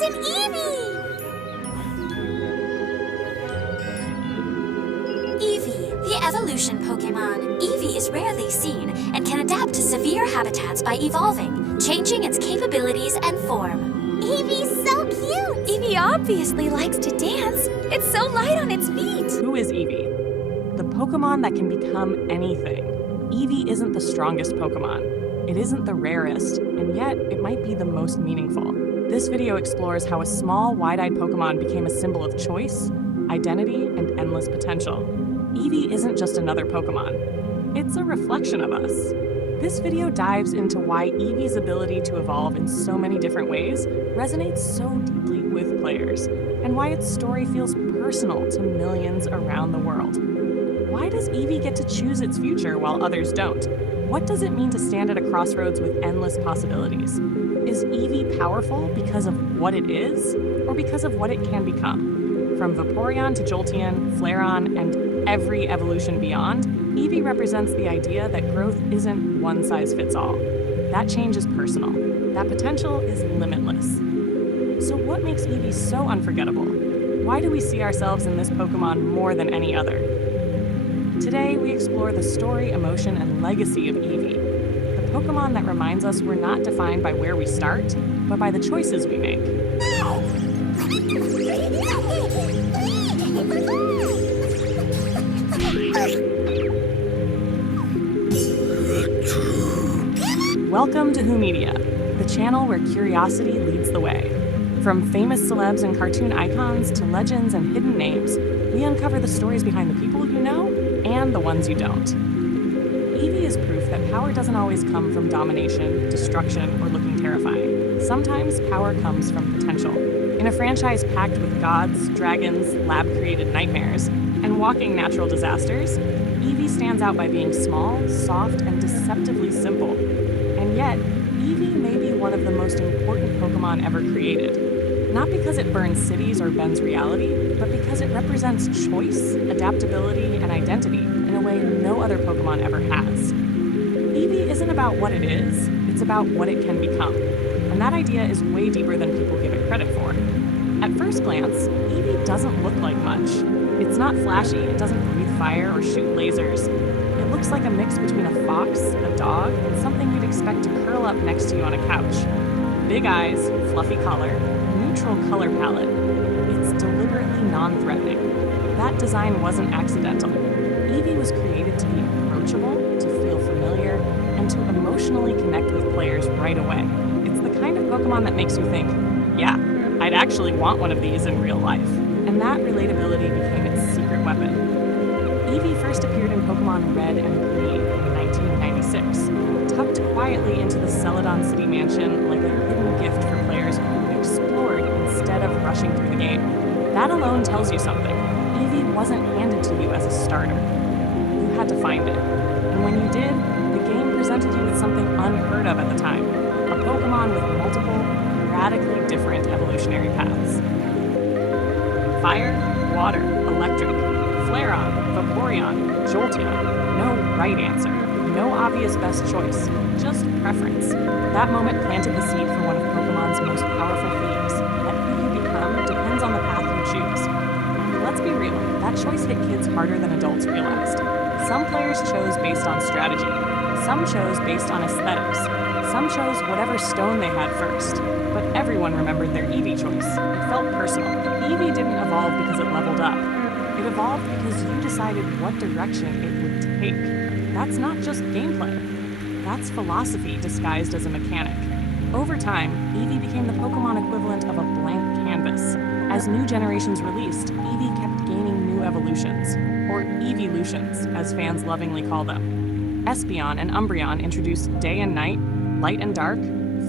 It's an Eevee! Eevee, the evolution Pokémon. Eevee is rarely seen and can adapt to severe habitats by evolving, changing its capabilities and form. Eevee's so cute! Eevee obviously likes to dance. It's so light on its feet. Who is Eevee? The Pokémon that can become anything. Eevee isn't the strongest Pokémon. It isn't the rarest, and yet it might be the most meaningful. This video explores how a small, wide-eyed Pokémon became a symbol of choice, identity, and endless potential. Eevee isn't just another Pokémon. It's a reflection of us. This video dives into why Eevee's ability to evolve in so many different ways resonates so deeply with players, and why its story feels personal to millions around the world. Why does Eevee get to choose its future while others don't? What does it mean to stand at a crossroads with endless possibilities? Is Eevee powerful because of what it is, or because of what it can become? From Vaporeon to Jolteon, Flareon, and every evolution beyond, Eevee represents the idea that growth isn't one size fits all. That change is personal. That potential is limitless. So what makes Eevee so unforgettable? Why do we see ourselves in this Pokémon more than any other? Today, we explore the story, emotion, and legacy of Eevee, the Pokémon that reminds us we're not defined by where we start, but by the choices we make. Welcome to Who Media, the channel where curiosity leads the way. From famous celebs and cartoon icons to legends and hidden names, we uncover the stories behind the people you know and the ones you don't. Eevee is proof that power doesn't always come from domination, destruction, or looking terrifying. Sometimes power comes from potential. In a franchise packed with gods, dragons, lab-created nightmares, and walking natural disasters, Eevee stands out by being small, soft, and deceptively simple. And yet, Eevee may be one of the most important Pokémon ever created. Not because it burns cities or bends reality, but because it represents choice, adaptability, and identity in a way no other Pokémon ever has. Eevee isn't about what it is, it's about what it can become. And that idea is way deeper than people give it credit for. At first glance, Eevee doesn't look like much. It's not flashy, it doesn't breathe fire or shoot lasers. It looks like a mix between a fox, a dog, and something you'd expect to curl up next to you on a couch. Big eyes, fluffy collar, neutral color palette. It's deliberately non-threatening. That design wasn't accidental. Eevee was created to be approachable, to feel familiar, and to emotionally connect with players right away. It's the kind of Pokémon that makes you think, yeah, I'd actually want one of these in real life. And that relatability became its secret weapon. Eevee first appeared in Pokémon Red and Green in 1996, tucked quietly into the Celadon City mansion like a hidden gift for players who explored instead of rushing through the game. That alone tells you something. Eevee wasn't handed to you as a starter. You had to find it. And when you did, the game presented you with something unheard of at the time, a Pokémon with multiple, radically different evolutionary paths. Fire, water, electric, Flareon, Vaporeon, Jolteon. No right answer. No obvious best choice. Just preference. That moment planted the seed for one of Pokemon's most powerful themes. That who you become depends on the path you choose. Let's be real, that choice hit kids harder than adults realized. Some players chose based on strategy. Some chose based on aesthetics. Some chose whatever stone they had first. But everyone remembered their Eevee choice. It felt personal. Eevee didn't evolve because it leveled up. It evolved because you decided what direction it would take. That's not just gameplay. That's philosophy disguised as a mechanic. Over time, Eevee became the Pokémon equivalent of a blank canvas. As new generations released, Eevee kept gaining new evolutions, or Eeveelutions, as fans lovingly call them. Espeon and Umbreon introduced day and night, light and dark,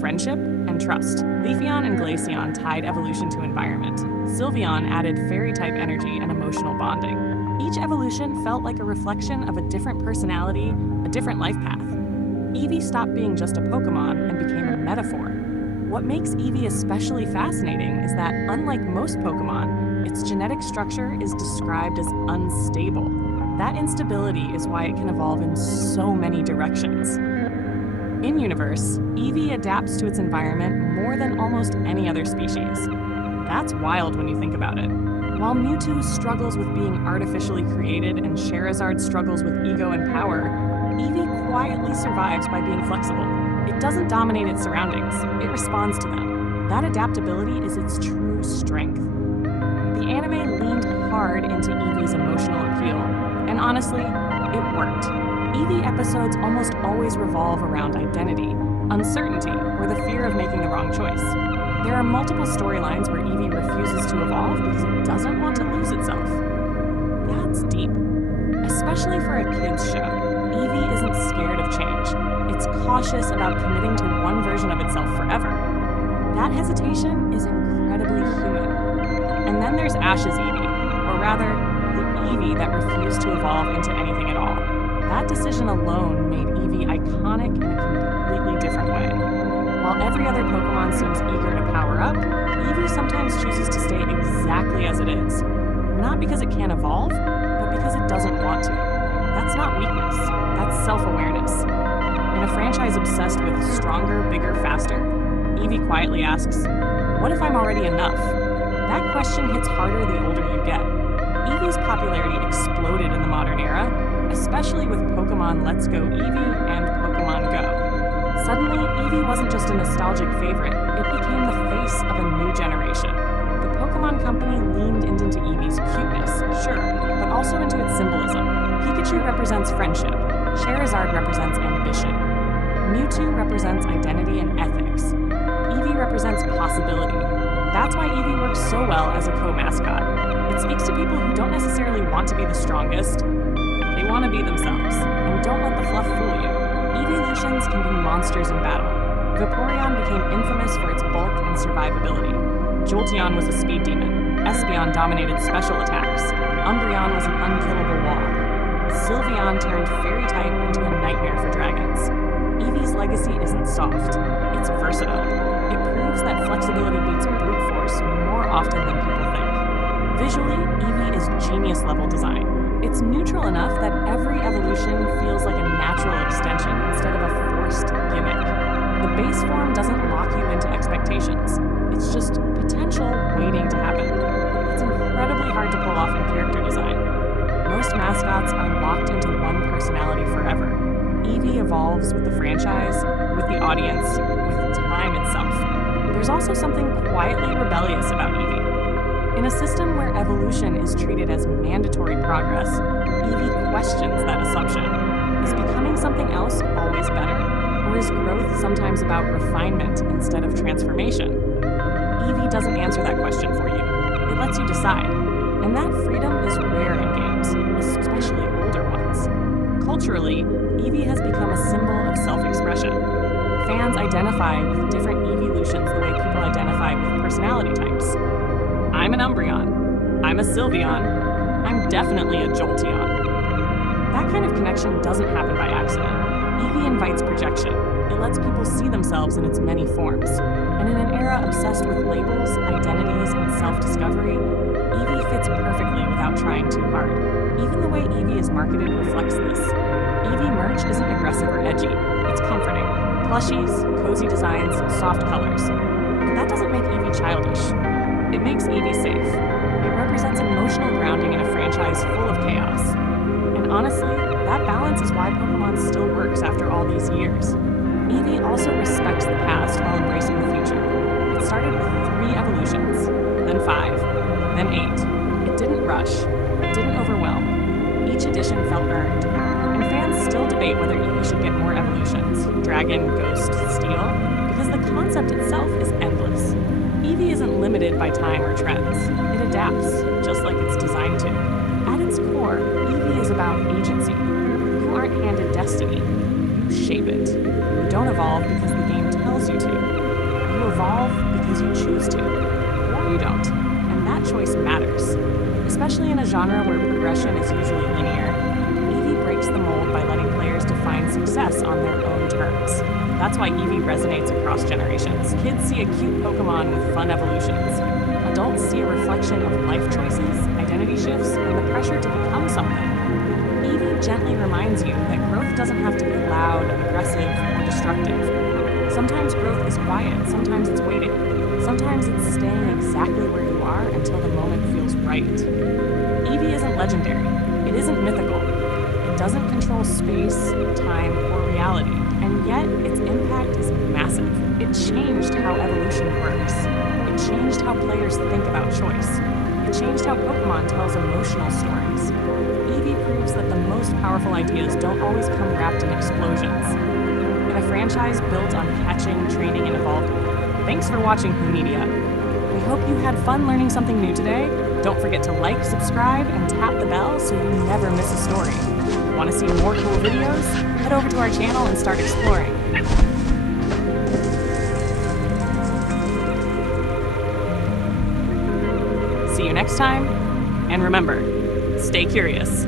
friendship, and trust. Leafeon and Glaceon tied evolution to environment. Sylveon added fairy-type energy and emotional bonding. Each evolution felt like a reflection of a different personality, a different life path. Eevee stopped being just a Pokémon and became a metaphor. What makes Eevee especially fascinating is that, unlike most Pokémon, its genetic structure is described as unstable. That instability is why it can evolve in so many directions. In-universe, Eevee adapts to its environment more than almost any other species. That's wild when you think about it. While Mewtwo struggles with being artificially created and Charizard struggles with ego and power, Eevee quietly survives by being flexible. It doesn't dominate its surroundings, it responds to them. That adaptability is its true strength. The anime leaned hard into Eevee's emotional appeal, and honestly, it worked. Eevee episodes almost always revolve around identity, uncertainty, or the fear of making the wrong choice. There are multiple storylines where Eevee refuses to evolve because it doesn't want to lose itself. That's deep. Especially for a kids' show, Eevee isn't scared of change. It's cautious about committing to one version of itself forever. That hesitation is incredibly human. And then there's Ash's Eevee, or rather, the Eevee that refused to evolve into anything at all. That decision alone made Eevee iconic in a completely different way. While every other Pokémon seems eager to power up, Eevee sometimes chooses to stay exactly as it is. Not because it can't evolve, but because it doesn't want to. That's not weakness, that's self-awareness. In a franchise obsessed with stronger, bigger, faster, Eevee quietly asks, what if I'm already enough? That question hits harder the older you get. Eevee's popularity exploded in the modern era, especially with Pokémon Let's Go Eevee and Pokémon Go. Suddenly, Eevee wasn't just a nostalgic favorite, it became the face of a new generation. The Pokémon Company leaned into Eevee's cuteness, sure, but also into its symbolism. Pikachu represents friendship, Charizard represents ambition, Mewtwo represents identity and ethics, Eevee represents possibility. That's why Eevee works so well as a co-mascot. It speaks to people who don't necessarily want to be the strongest. They want to be themselves, and don't let the fluff fool you. Eeveelutions can be monsters in battle. Vaporeon became infamous for its bulk and survivability. Jolteon was a speed demon. Espeon dominated special attacks. Umbreon was an unkillable wall. Sylveon turned fairy type into a nightmare for dragons. Eevee's legacy isn't soft, it's versatile. It proves that flexibility beats brute force more often than people think. Visually, Eevee is genius-level design. It's neutral enough that every evolution feels like a natural extension instead of a forced gimmick. The base form doesn't lock you into expectations. It's just potential waiting to happen. It's incredibly hard to pull off in character design. Most mascots are locked into one personality forever. Eevee evolves with the franchise, with the audience, with time itself. There's also something quietly rebellious about Eevee. In a system where evolution is treated as mandatory progress, Eevee questions that assumption. Is becoming something else always better? Or is growth sometimes about refinement instead of transformation? Eevee doesn't answer that question for you. It lets you decide. And that freedom is rare in games, especially older ones. Culturally, Eevee has become a symbol of self-expression. Fans identify with different Eeveelutions the way people identify with personality types. I'm an Umbreon. I'm a Sylveon. I'm definitely a Jolteon. That kind of connection doesn't happen by accident. Eevee invites projection. It lets people see themselves in its many forms. And in an era obsessed with labels, identities, and self-discovery, Eevee fits perfectly without trying too hard. Even the way Eevee is marketed reflects this. Eevee merch isn't aggressive or edgy. It's comforting. Plushies, cozy designs, soft colors. But that doesn't make Eevee childish. It makes Eevee safe. It represents emotional grounding in a franchise full of chaos. And honestly, that balance is why Pokémon still works after all these years. Eevee also respects the past while embracing the future. It started with 3 evolutions, then 5, then 8. It didn't rush. It didn't overwhelm. Each edition felt earned. And fans still debate whether Eevee should get more evolutions, Dragon, Ghost, Steel, because the concept itself is endless. Eevee isn't limited by time or trends. It adapts, just like it's designed to. At its core, Eevee is about agency. You aren't handed destiny. You shape it. You don't evolve because the game tells you to. You evolve because you choose to. Or you don't. And that choice matters. Especially in a genre where progression is usually linear, Eevee breaks the mold by letting players define success on their own terms. That's why Eevee resonates across generations. Kids see a cute Pokémon with fun evolutions. Adults see a reflection of life choices, identity shifts, and the pressure to become something. Eevee gently reminds you that growth doesn't have to be loud, aggressive, or destructive. Sometimes growth is quiet, sometimes it's waiting. Sometimes it's staying exactly where you are until the moment feels right. Eevee isn't legendary. It isn't mythical. It doesn't control space, time, or reality, and yet its impact is massive. It changed how evolution works. It changed how players think about choice. It changed how Pokémon tells emotional stories. Eevee proves that the most powerful ideas don't always come wrapped in explosions. In a franchise built on catching, training, and evolving. Thanks for watching Who Media. We hope you had fun learning something new today. Don't forget to like, subscribe, and tap the bell so you never miss a story. Want to see more cool videos? Head over to our channel and start exploring. See you next time, and remember, stay curious.